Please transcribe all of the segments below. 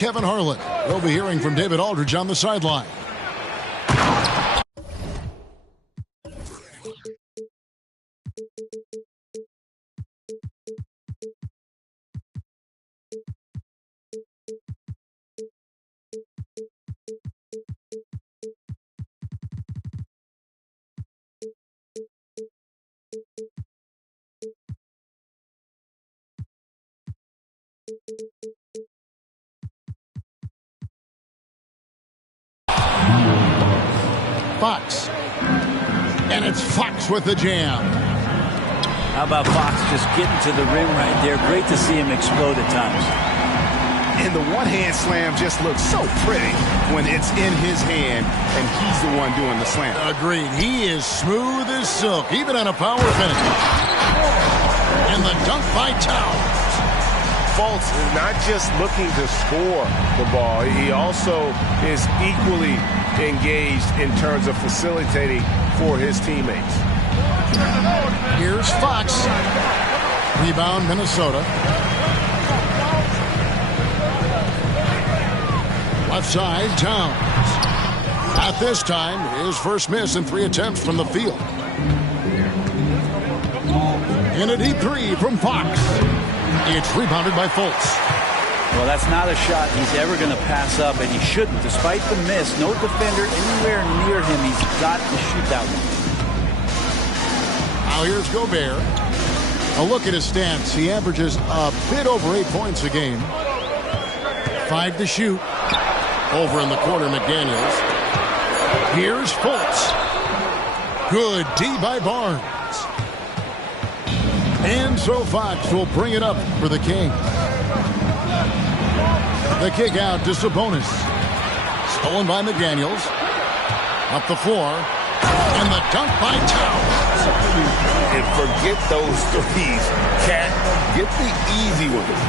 Kevin Harlan. We'll be hearing from David Aldridge on the sideline. Fox. And it's Fox with the jam. How about Fox just getting to the rim right there? Great to see him explode at times. And the one-hand slam just looks so pretty when it's in his hand and he's the one doing the slam. Agreed. He is smooth as silk, even on a power finish. And the dunk by Towns. Fultz is not just looking to score the ball. He also is equally engaged in terms of facilitating for his teammates. Here's Fox. Rebound, Minnesota. Left side, Towns. At this time, his first miss in 3 attempts from the field. And a deep three from Fox. It's rebounded by Fultz. Well, that's not a shot he's ever going to pass up, and he shouldn't. Despite the miss, no defender anywhere near him. He's got to shoot that one. Now here's Gobert. A look at his stats. He averages a bit over 8 points a game. 5 to shoot. Over in the corner, McDaniels. Here's Fultz. Good D by Barnes. And so Fox will bring it up for the Kings. The kick out to Sabonis. Stolen by McDaniels. Up the floor. And the dunk by Towns. And forget those threes. Cat, get the easy ones.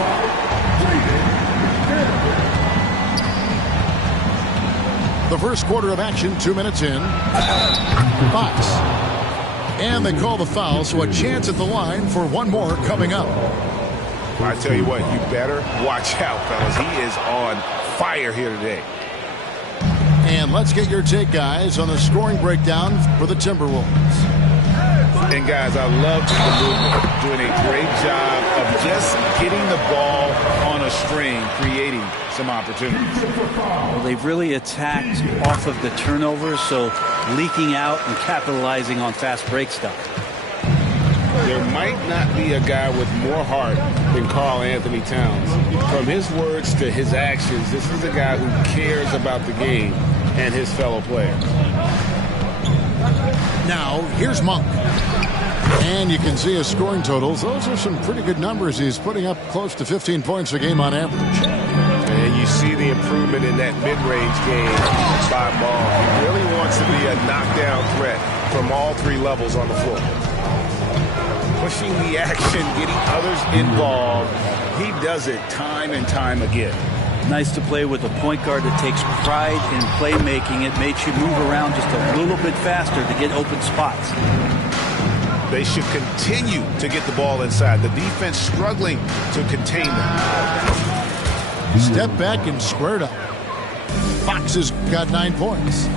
The first quarter of action, 2 minutes in. Fox. And they call the foul, so a chance at the line for one more coming up. I tell you what, you better watch out, fellas. He is on fire here today. And let's get your take, guys, on the scoring breakdown for the Timberwolves. And, guys, I love the movement. Doing a great job of just getting the ball on a string, creating some opportunities. Well, they've really attacked off of the turnovers, so leaking out and capitalizing on fast break stuff. There might not be a guy with more heart than Karl Anthony Towns. From his words to his actions, this is a guy who cares about the game and his fellow players. Now, here's Monk. And you can see his scoring totals. Those are some pretty good numbers. He's putting up close to 15 points a game on average. And you see the improvement in that mid-range game by Ball. He really wants to be a knockdown threat from all 3 levels on the floor. Pushing the action, getting others involved. He does it time and time again. Nice to play with a point guard that takes pride in playmaking. It makes you move around just a little bit faster to get open spots. They should continue to get the ball inside. The defense struggling to contain them. Step back and squared up. Fox has got 9 points.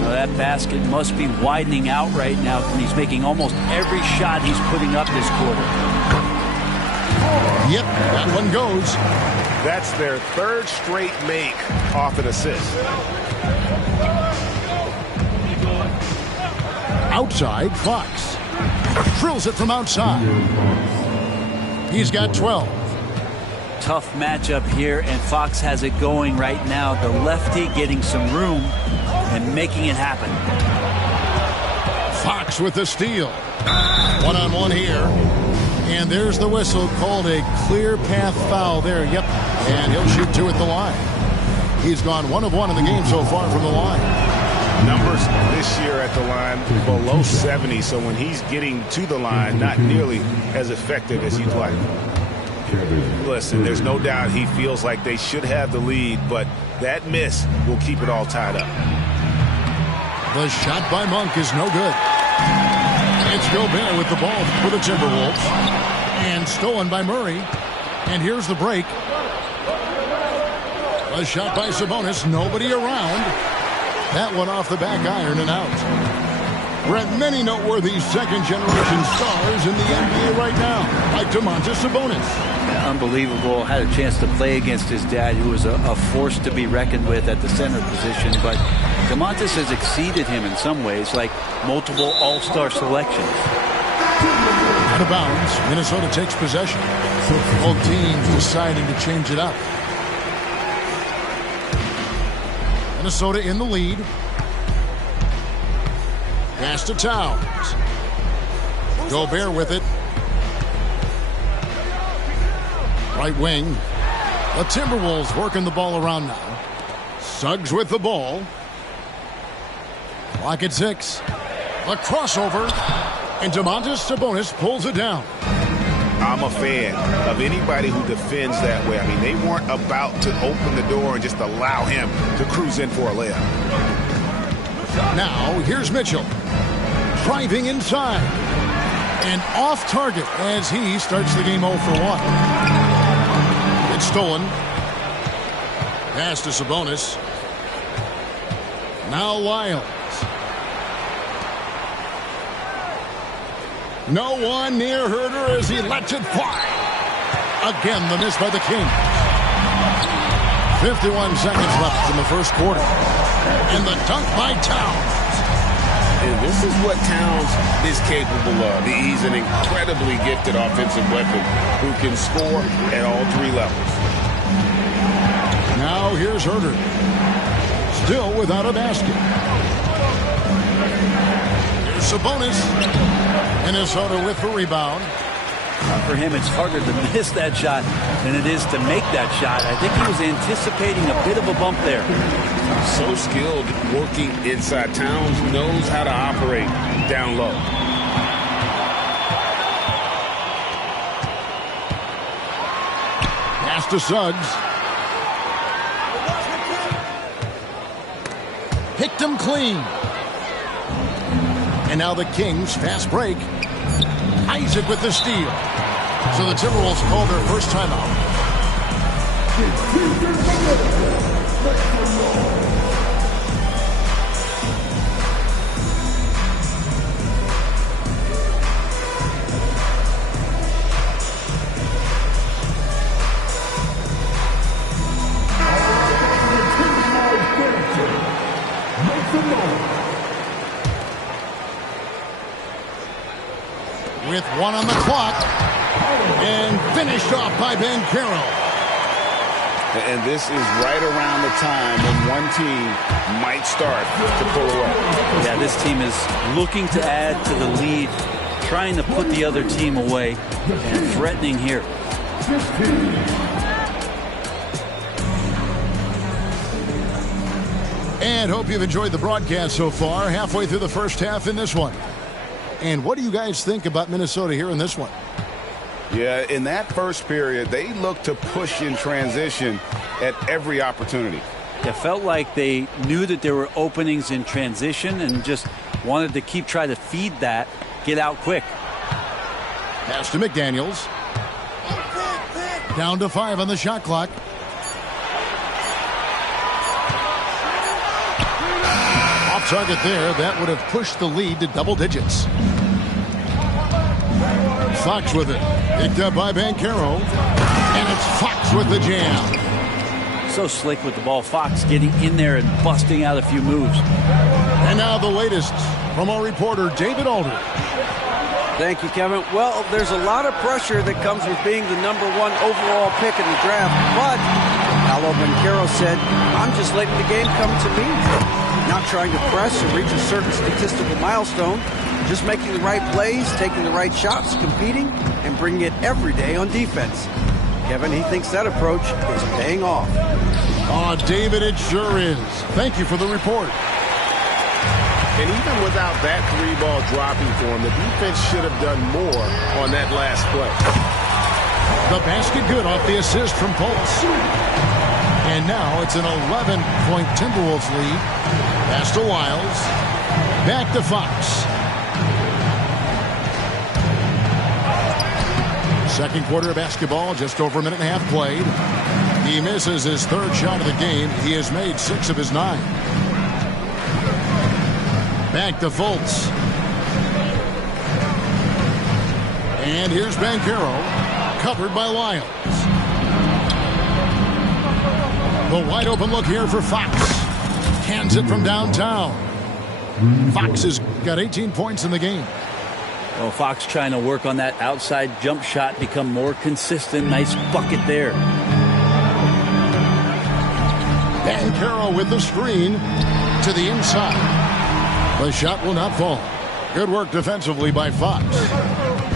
Now that basket must be widening out right now, and he's making almost every shot he's putting up this quarter. Yep, that one goes. That's their 3rd straight make off an assist. Outside, Fox. Drills it from outside. He's got 12. Tough matchup here, and Fox has it going right now. The lefty getting some room and making it happen. Fox with the steal. One-on-one here. And there's the whistle, called a clear path foul there. Yep, and he'll shoot 2 at the line. He's gone 1 of 1 in the game so far from the line. Numbers this year at the line below 70, so when he's getting to the line, not nearly as effective as you'd like. Listen, there's no doubt he feels like they should have the lead, but that miss will keep it all tied up. The shot by Monk is no good. It's Gobert with the ball for the Timberwolves. And stolen by Murray. And here's the break. A shot by Sabonis. Nobody around. That one off the back iron and out. Brett, many noteworthy second-generation stars in the NBA right now, like Domantas Sabonis. Unbelievable. Had a chance to play against his dad, who was a force to be reckoned with at the center position. But Domantas has exceeded him in some ways, like multiple all-star selections. Out of bounds, Minnesota takes possession. Both teams deciding to change it up. Minnesota in the lead. Pass to Towns. Gobert with it. Right wing. The Timberwolves working the ball around now. Suggs with the ball. Clock at 6. A crossover. And Domantas Sabonis pulls it down. I'm a fan of anybody who defends that way. I mean, they weren't about to open the door and just allow him to cruise in for a layup. Now, here's Mitchell. Driving inside. And off target as he starts the game 0 for 1. It's stolen. Pass to Sabonis. Now Lyles. No one near Herder as he lets it fly. Again, the miss by the Kings. 51 seconds left in the first quarter. And the dunk by Towns. And this is what Towns is capable of. He's an incredibly gifted offensive weapon who can score at all 3 levels. Now here's Herder. Still without a basket. Here's Sabonis. Minnesota with the rebound. For him, it's harder to miss that shot than it is to make that shot. I think he was anticipating a bit of a bump there. So skilled working inside. Towns knows how to operate down low. Pass to Suggs. Picked him clean. And now the Kings fast break. Isaac with the steal. So the Timberwolves call their first timeout. With 1 on the clock. And finished off by Banchero. And this is right around the time when one team might start to pull away. Yeah, this team is looking to add to the lead, trying to put the other team away, and threatening here. And hope you've enjoyed the broadcast so far. Halfway through the first half in this one. And what do you guys think about Minnesota here in this one? Yeah, in that first period, they looked to push in transition at every opportunity. It felt like they knew that there were openings in transition and just wanted to trying to feed that, get out quick. Pass to McDaniels. Down to 5 on the shot clock. Off target there. That would have pushed the lead to double digits. Fox with it. Picked up by Banchero. And it's Fox with the jam. So slick with the ball. Fox getting in there and busting out a few moves. And now the latest from our reporter, David Alder. Thank you, Kevin. Well, there's a lot of pressure that comes with being the #1 overall pick in the draft. But Paolo Banchero said, I'm just letting the game come to me. Not trying to press or reach a certain statistical milestone. Just making the right plays, taking the right shots, competing, and bringing it every day on defense. Kevin, he thinks that approach is paying off. Oh, David, it sure is. Thank you for the report. And even without that 3-ball dropping for him, the defense should have done more on that last play. The basket good off the assist from Fultz. And now it's an 11-point Timberwolves lead. Pass to Lyles. Back to Fox. Second quarter of basketball, just over a minute and a half played. He misses his third shot of the game. He has made 6 of his 9. Back to Fultz. And here's Banchero, covered by Lyles. The wide open look here for Fox. Hands it from downtown. Fox has got 18 points in the game. Well, Fox trying to work on that outside jump shot, become more consistent. Nice bucket there. Banchero with the screen to the inside. The shot will not fall. Good work defensively by Fox.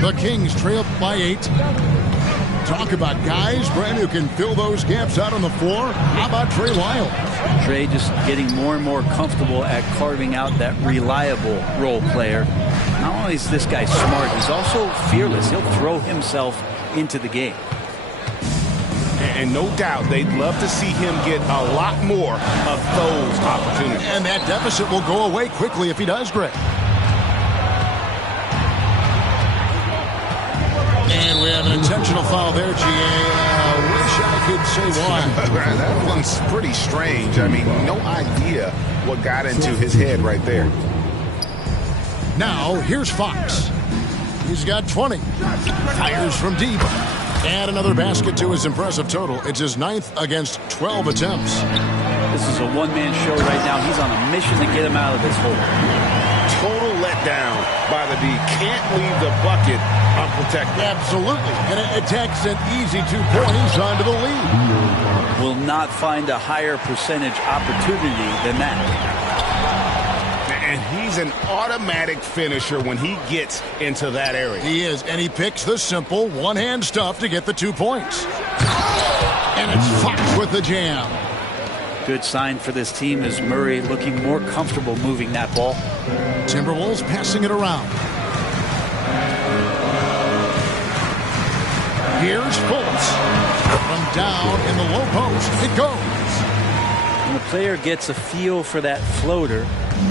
The Kings trail by 8. Talk about guys, Brent, who can fill those gaps out on the floor. How about Trey Lyles? Trey just getting more and more comfortable at carving out that reliable role player. Not only is this guy smart, he's also fearless. He'll throw himself into the game. And no doubt they'd love to see him get a lot more of those opportunities. And that deficit will go away quickly if he does, Greg. And we have an intentional foul there, G.A. Wish I could say why. That one's pretty strange. I mean, no idea what got into his head right there. Now, here's Fox. He's got 20. Fires from deep. And another basket to his impressive total. It's his 9th against 12 attempts. This is a one-man show right now. He's on a mission to get him out of this hole. Total letdown by the D. Can't leave the bucket unprotected. Absolutely. And it takes an easy 2 points onto the lead. Will not find a higher percentage opportunity than that. And he's an automatic finisher when he gets into that area. He is, and he picks the simple one-hand stuff to get the 2 points. And it's Fox with the jam. Good sign for this team is Murray looking more comfortable moving that ball. Timberwolves passing it around. Here's Fultz. From down in the low post, it goes. When a player gets a feel for that floater,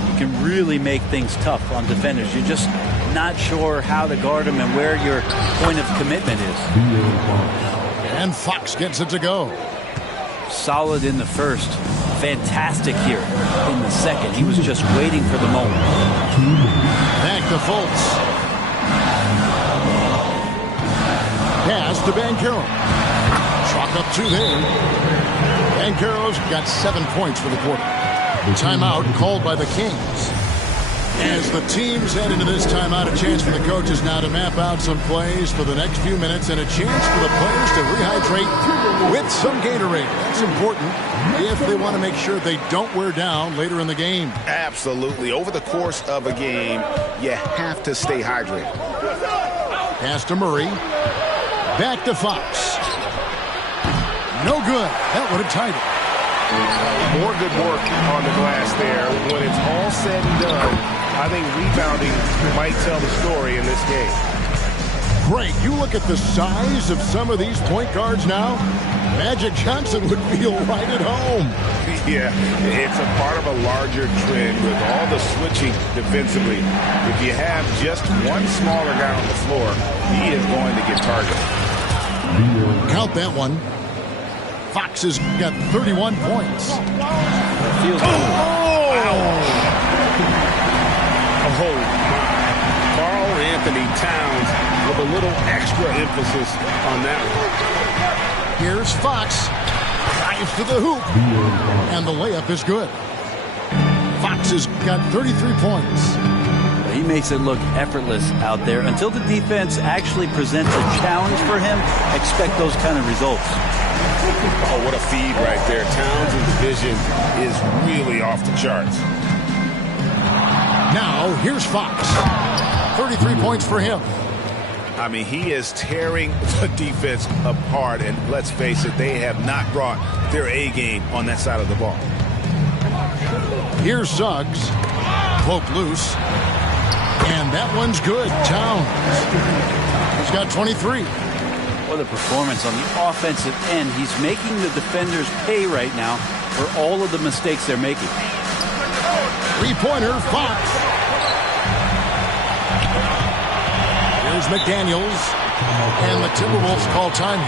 you can really make things tough on defenders. You're just not sure how to guard them and where your point of commitment is. And Fox gets it to go. Solid in the first. Fantastic here in the second. He was just waiting for the moment. Back to Fultz. Pass to Banchero. Chalk up 2 there. Banchero's got 7 points for the quarter. Timeout called by the Kings. As the teams head into this timeout, a chance for the coaches now to map out some plays for the next few minutes and a chance for the players to rehydrate with some Gatorade. That's important if they want to make sure they don't wear down later in the game. Absolutely. Over the course of a game, you have to stay hydrated. Pass to Murray. Back to Fox. No good. That would have tied it. More good work on the glass there. When it's all said and done, I think rebounding might tell the story in this game. Great. You look at the size of some of these point guards now. Magic Johnson would feel right at home. Yeah, it's a part of a larger trend with all the switching defensively. If you have just one smaller guy on the floor, he is going to get targeted. Count that one. Fox has got 31 points. Feels Karl Anthony Towns with a little extra emphasis on that one. Here's Fox. Drives to the hoop. And the layup is good. Fox has got 33 points. He makes it look effortless out there. Until the defense actually presents a challenge for him, expect those kind of results. Oh, what a feed right there. Towns' vision is really off the charts. Now, here's Fox. 33 points for him. I mean, he is tearing the defense apart, and let's face it, they have not brought their A game on that side of the ball. Here's Suggs. Poke loose. And that one's good. Towns. He's got 23. What a performance on the offensive end. He's making the defenders pay right now for all of the mistakes they're making. Three-pointer, Fox. Here's McDaniels. And the Timberwolves call time.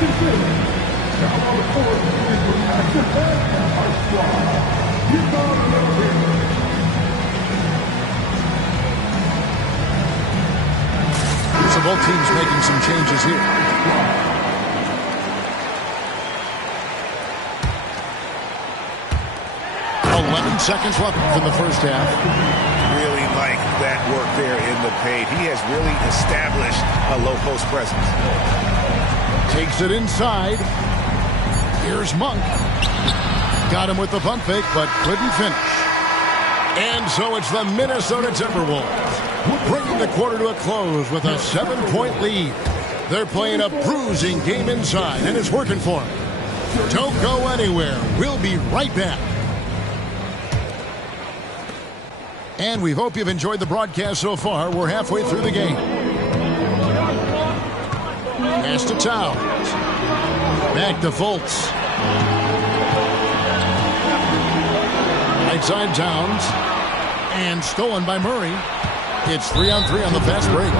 So both teams making some changes here. Seconds left in the first half. Really like that work there in the paint. He has really established a low post presence. Takes it inside. Here's Monk. Got him with the pump fake, but couldn't finish. And so it's the Minnesota Timberwolves bringing the quarter to a close with a 7-point lead. They're playing a bruising game inside, and it's working for them. Don't go anywhere. We'll be right back. And we hope you've enjoyed the broadcast so far. We're halfway through the game. Pass to Towns. Back to Fultz. Right side Towns. And stolen by Murray. It's 3-on-3 on the fast break.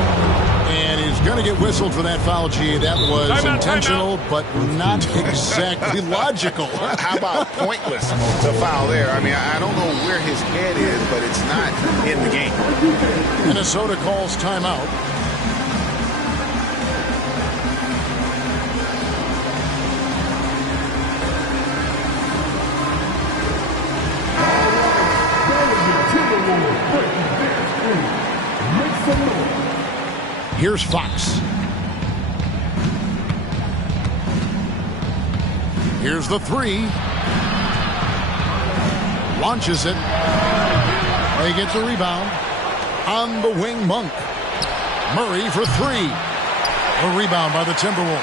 And he's going to get whistled for that foul, G. That was intentional, but not exactly logical. How about pointless to foul there? I mean, I don't know where his head is, but it's not in the game. Minnesota calls timeout. Here's Fox. Here's the three. Launches it. He gets a rebound. On the wing, Monk. Murray for three. A rebound by the Timberwolves.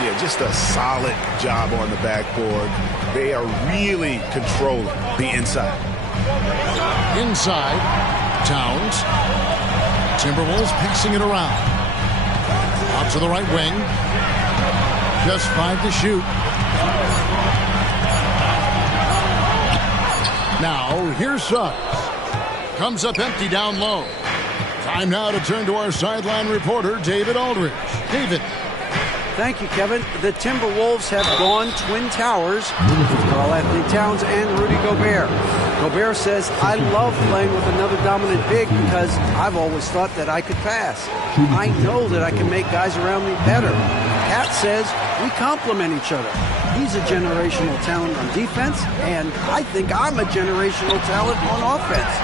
Yeah, just a solid job on the backboard. They are really controlling the inside. Inside, Towns. Timberwolves passing it around. Out to the right wing. Just 5 to shoot. Now, here's Suggs. Comes up empty down low. Time now to turn to our sideline reporter, David Aldridge. David. Thank you, Kevin. The Timberwolves have gone Twin Towers with Karl-Anthony Towns and Rudy Gobert. Gobert says, I love playing with another dominant big because I've always thought that I could pass. I know that I can make guys around me better. Cat says, we complement each other. He's a generational talent on defense, and I think I'm a generational talent on offense.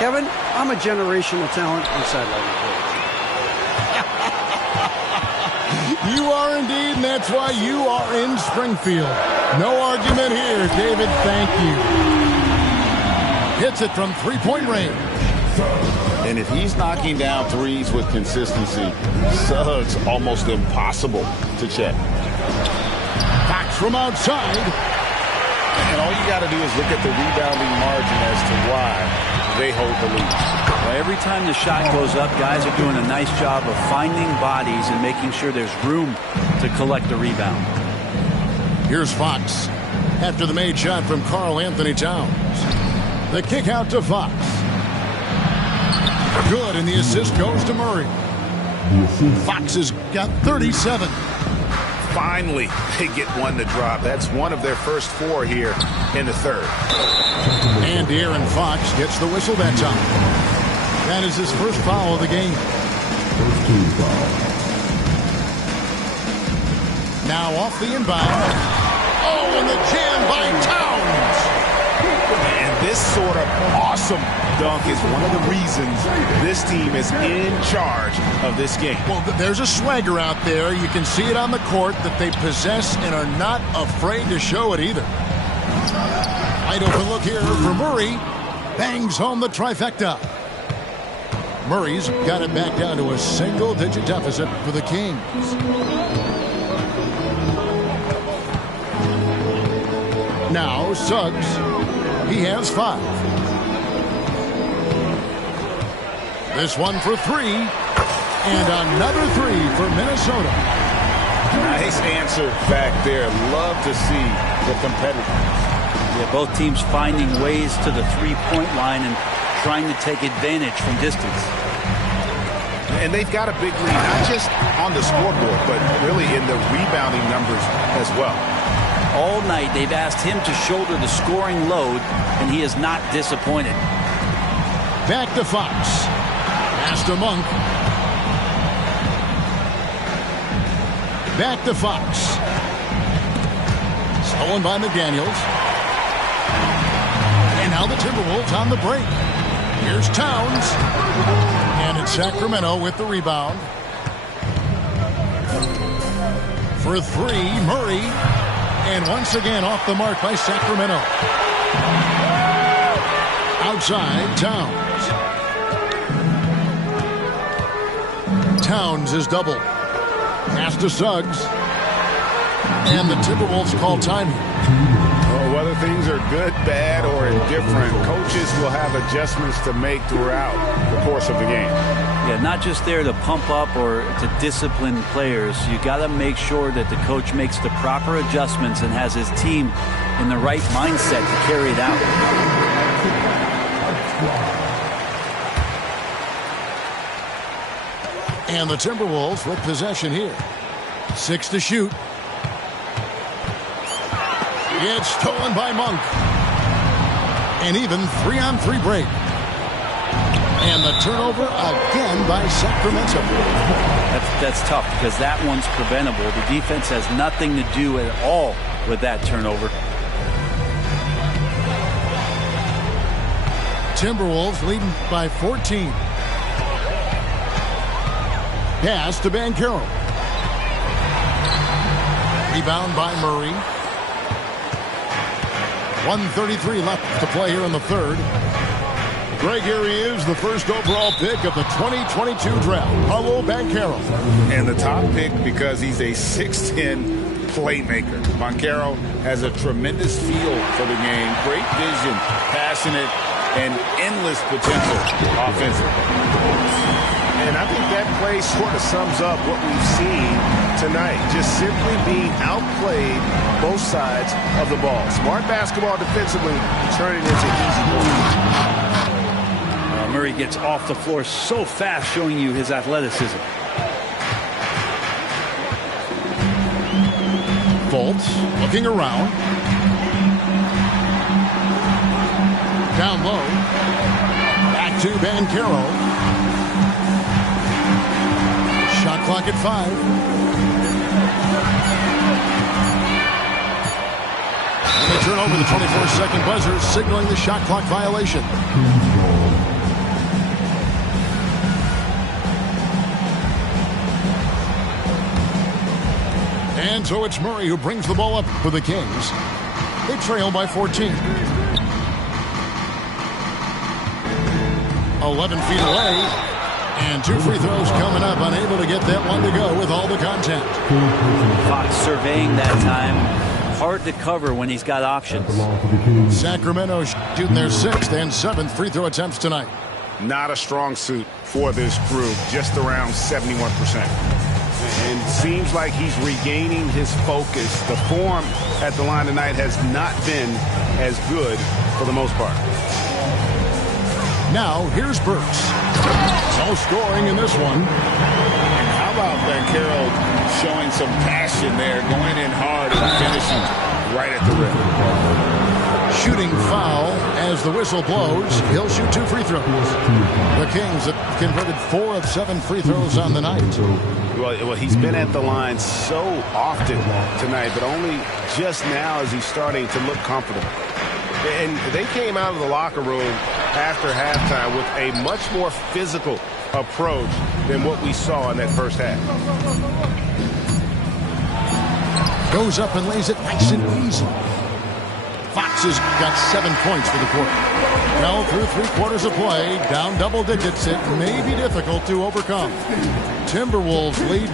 Kevin, I'm a generational talent on sideline reporting. You are indeed, and that's why you are in Springfield. No argument here, David. Thank you. Hits it from three-point range. And if he's knocking down threes with consistency, Suggs almost impossible to check. Fox from outside. And all you got to do is look at the rebounding margin as to why they hold the lead. Well, every time the shot goes up, guys are doing a nice job of finding bodies and making sure there's room to collect the rebound. Here's Fox after the made shot from Karl-Anthony Towns. The kick out to Fox. Good, and the assist goes to Murray. Fox has got 37. Finally, they get one to drop. That's one of their first 4 here in the third. And De'Aaron Fox gets the whistle that time. That is his first foul of the game. First team foul. Now off the inbound. Oh, and the jam by Towns. And this sort of awesome dunk is one of the reasons this team is in charge of this game. Well, there's a swagger out there. You can see it on the court that they possess and are not afraid to show it either. Wide open look here for Murray. Bangs home the trifecta. Murray's got it back down to a single-digit deficit for the Kings. Now Suggs. He has 5. This one for 3. And another 3 for Minnesota. Nice answer back there. Love to see the competitiveness. Yeah, both teams finding ways to the three-point line and trying to take advantage from distance. And they've got a big lead, not just on the scoreboard, but really in the rebounding numbers as well. All night they've asked him to shoulder the scoring load, and he is not disappointed. Back to Fox. Pass to Monk. Back to Fox. Stolen by McDaniels. And now the Timberwolves on the break. Here's Towns. And it's Sacramento with the rebound. For three, Murray. And once again off the mark by Sacramento. Outside, Towns. Towns is doubled. Pass to Suggs. And the Timberwolves call time here. Well, whether things are good, bad, or indifferent, coaches will have adjustments to make throughout the course of the game. Yeah, not just there to pump up or to discipline players. You got to make sure that the coach makes the proper adjustments and has his team in the right mindset to carry it out. And the Timberwolves with possession here. 6 to shoot. It's stolen by Monk. And even 3-on-3 break. And the turnover again by Sacramento. That's tough because that one's preventable. The defense has nothing to do at all with that turnover. Timberwolves leading by 14. Pass to Banchero. Rebound by Murray. 1:33 left to play here in the third. Greg, here he is, the first overall pick of the 2022 draft, Paolo Banchero. And the top pick because he's a 6'10 playmaker. Banchero has a tremendous feel for the game, great vision, passionate, and endless potential offensively. And I think that play sort of sums up what we've seen tonight. Just simply being outplayed both sides of the ball. Smart basketball defensively, turning into easy points. Murray gets off the floor so fast, showing you his athleticism. Fultz looking around. Down low. Back to Banchero. Shot clock at 5. And they turn over the 24-second buzzer, signaling the shot clock violation. And so it's Murray who brings the ball up for the Kings. They trail by 14. 11 feet away. And 2 free throws coming up. Unable to get that one to go with all the contact. Fox surveying that time. Hard to cover when he's got options. Sacramento shooting their 6th and 7th free throw attempts tonight. Not a strong suit for this group. Just around 71%. And seems like he's regaining his focus. The form at the line tonight has not been as good for the most part. Now, here's Burks. No scoring in this one. How about Banchero showing some passion there, going in hard and finishing right at the rim. Shooting foul as the whistle blows. He'll shoot 2 free throws. The Kings have converted 4 of 7 free throws on the night. Well, he's been at the line so often tonight, but only just now is he starting to look comfortable. And they came out of the locker room after halftime with a much more physical approach than what we saw in that first half. Goes up and lays it nice and easy. Fox has got 7 points for the quarter. Well, through 3 quarters of play, down double digits, it may be difficult to overcome. Timberwolves lead.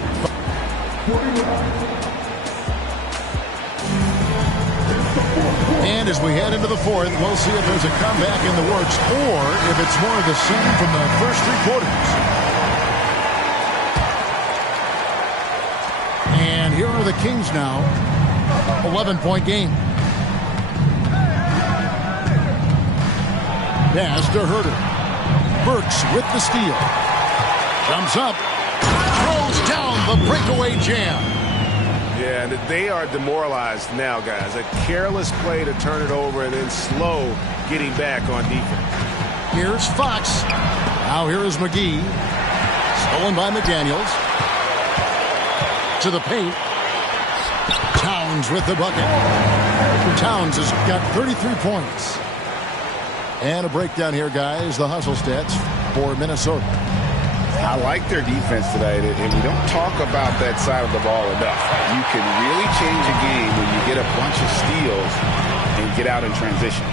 And as we head into the 4th, we'll see if there's a comeback in the works or if it's more of the same from the first 3 quarters. And here are the Kings now. 11-point game. Pass to Herter. Burks with the steal. Jumps up. Throws down the breakaway jam. Yeah, and they are demoralized now, guys. A careless play to turn it over and then slow getting back on defense. Here's Fox. Now here is McGee. Stolen by McDaniels. To the paint. Towns with the bucket. Towns has got 33 points. And a breakdown here, guys. The hustle stats for Minnesota. I like their defense tonight, and we don't talk about that side of the ball enough. You can really change a game when you get a bunch of steals and get out in transition.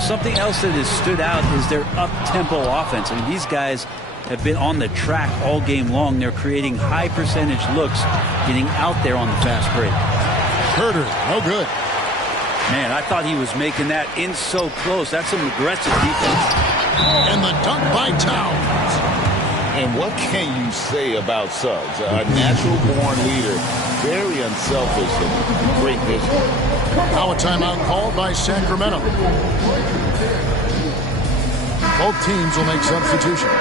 Something else that has stood out is their up-tempo offense. I mean, these guys have been on the track all game long. They're creating high percentage looks, getting out there on the fast break. Herter, no good. Man, I thought he was making that in so close. That's some aggressive defense. And the dunk by Towns. And what can you say about Suggs? A natural-born leader, very unselfish and great vision. Now a timeout called by Sacramento. Both teams will make substitutions.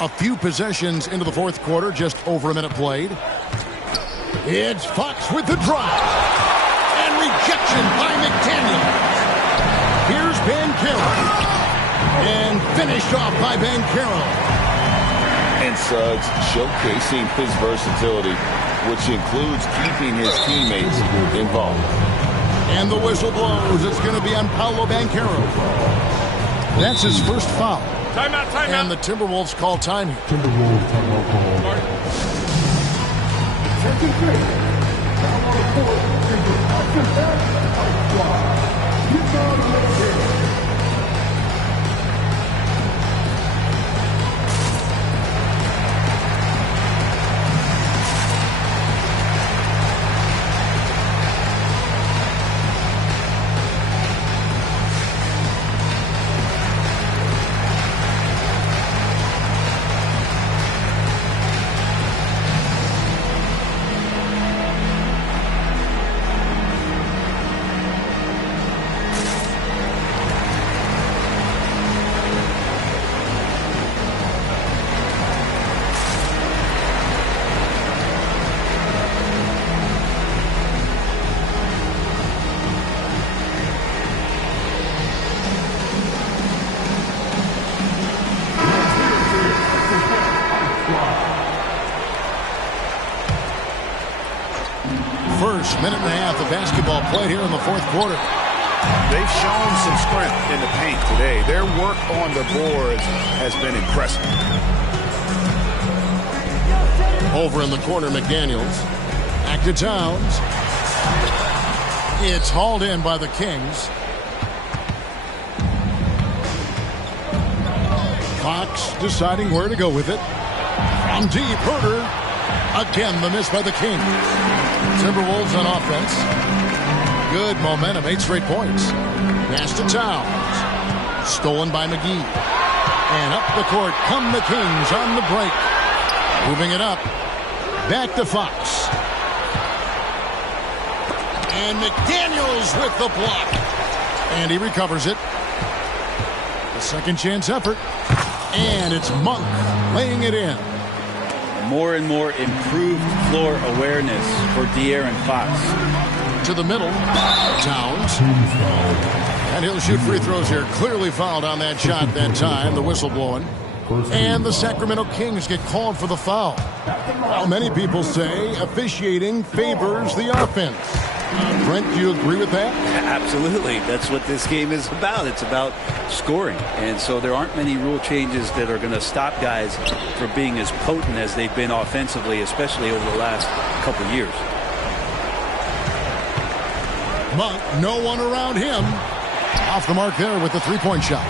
A few possessions into the fourth quarter, just over a minute played. It's Fox with the drive. And rejection by McDaniels. Here's Banchero. And finished off by Banchero. And Suggs showcasing his versatility, which includes keeping his teammates involved. And the whistle blows. It's going to be on Paolo Banchero. That's his first foul. Timeout, timeout. And the Timberwolves call time here. Timberwolves timeout call. Second break. Now on the court is the Austin squad. Utah Jazz. First minute and a half of basketball played here in the fourth quarter. They've shown some strength in the paint today. Their work on the boards has been impressive. Over in the corner, McDaniels. Back to Towns. It's hauled in by the Kings. Fox deciding where to go with it. From deep, Herter. Again, the miss by the Kings. Timberwolves on offense. Good momentum, 8 straight points. Pass to Towns. Stolen by McGee. And up the court come the Kings on the break. Moving it up. Back to Fox. And McDaniels with the block. And he recovers it. A second chance effort. And it's Monk laying it in. More and more improved floor awareness for De'Aaron Fox. To the middle. Towns. And he'll shoot free throws here. Clearly fouled on that shot that time. The whistle blowing. And the Sacramento Kings get called for the foul. Well, many people say officiating favors the offense. Brent, do you agree with that? Absolutely. That's what this game is about. It's about scoring. And so there aren't many rule changes that are going to stop guys from being as potent as they've been offensively, especially over the last couple years. Monk, no one around him. Off the mark there with the three-point shot.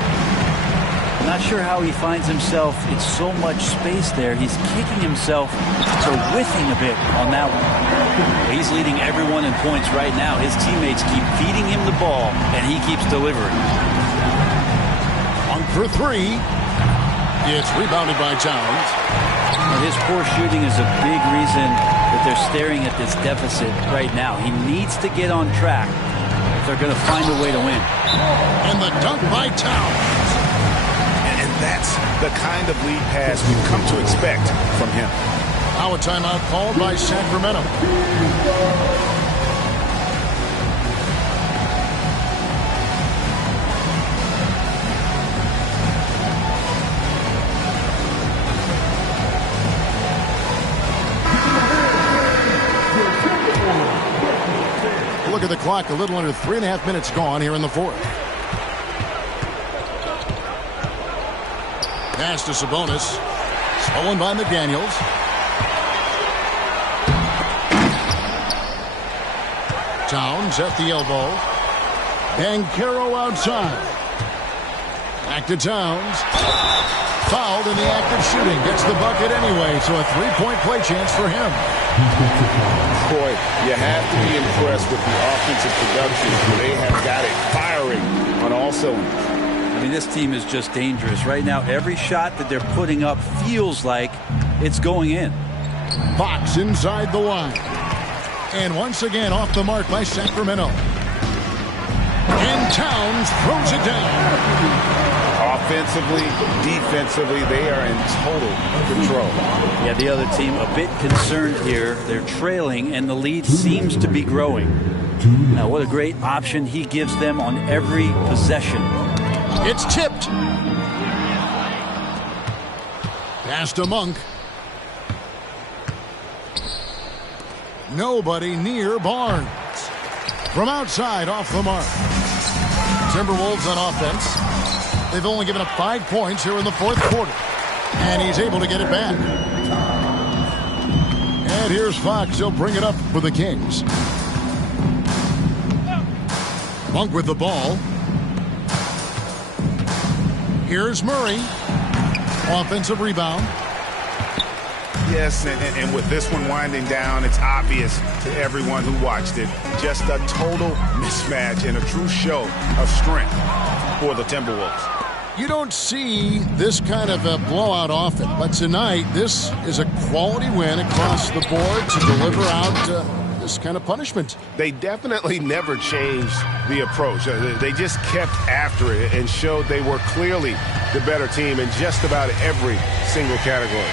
Not sure how he finds himself in so much space there. He's kicking himself to whiffing a bit on that one. He's leading everyone in points right now. His teammates keep feeding him the ball, and he keeps delivering. On for three. It's rebounded by Towns. Well, his poor shooting is a big reason that they're staring at this deficit right now. He needs to get on track they're going to find a way to win. And the dunk by Towns. And that's the kind of lead pass we've come to expect from him. Now a timeout called by Sacramento. Look at the clock, a little under 3.5 minutes gone here in the fourth. Pass to Sabonis. Stolen by McDaniels. Towns at the elbow. Banchero outside. Back to Towns. Fouled in the act of shooting. Gets the bucket anyway, so a three-point play chance for him. Boy, you have to be impressed with the offensive production. They have got it firing on all cylinders. I mean, this team is just dangerous. Right now, every shot that they're putting up feels like it's going in. Fox inside the line. And once again off the mark by Sacramento. And Towns throws it down. Offensively, defensively, they are in total control. Yeah, the other team a bit concerned here. They're trailing, and the lead seems to be growing. Now, what a great option he gives them on every possession. It's tipped. Pass to Monk. Nobody near Barnes. From outside, off the mark. Timberwolves on offense. They've only given up 5 points here in the fourth quarter. And he's able to get it back. And here's Fox. He'll bring it up for the Kings. Monk with the ball. Here's Murray. Offensive rebound. Yes, and with this one winding down, it's obvious to everyone who watched it. Just a total mismatch and a true show of strength for the Timberwolves. You don't see this kind of a blowout often, but tonight this is a quality win across the board to deliver out this kind of punishment. They definitely never changed the approach. They just kept after it and showed they were clearly the better team in just about every single category.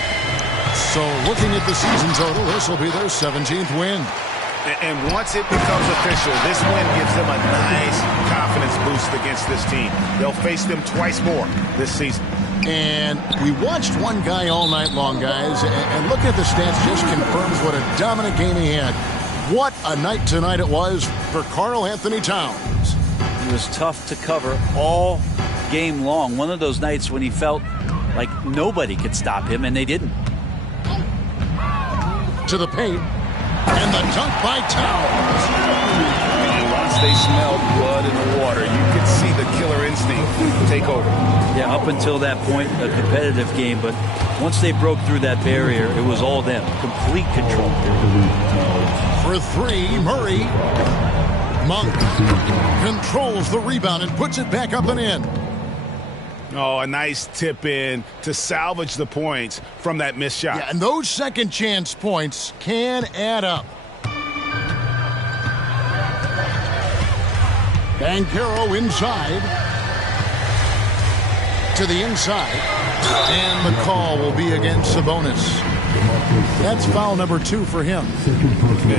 So looking at the season total, this will be their 17th win. And once it becomes official, this win gives them a nice confidence boost against this team. They'll face them twice more this season. And we watched one guy all night long, guys, and looking at the stats just confirms what a dominant game he had. What a night tonight it was for Karl Anthony Towns. It was tough to cover all game long. One of those nights when he felt like nobody could stop him, and they didn't. To the paint. And the dunk by Towns. And once they smelled blood in the water, you could see the killer instinct take over. Yeah, up until that point, a competitive game, but once they broke through that barrier, it was all them. Complete control. For three, Murray. Monk controls the rebound and puts it back up and in. Oh, a nice tip in to salvage the points from that missed shot. Yeah, and those second chance points can add up. Banchero inside. To the inside. And the call will be against Sabonis. That's foul number 2 for him.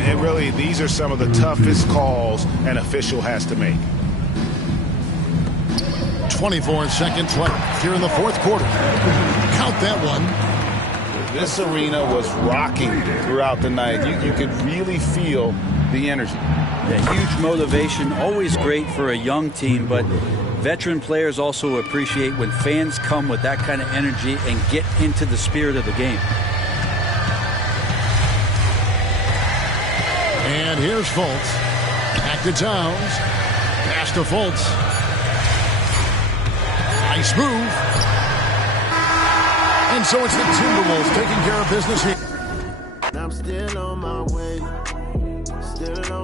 And really, these are some of the toughest calls an official has to make. 24 seconds left here in the fourth quarter. Count that one. This arena was rocking throughout the night. You could really feel the energy. Yeah, huge motivation, always great for a young team, but veteran players also appreciate when fans come with that kind of energy and get into the spirit of the game. And here's Fultz. Back to Towns. Pass to Fultz. Nice move. And so it's the Timberwolves taking care of business here. I'm still on my way. Still on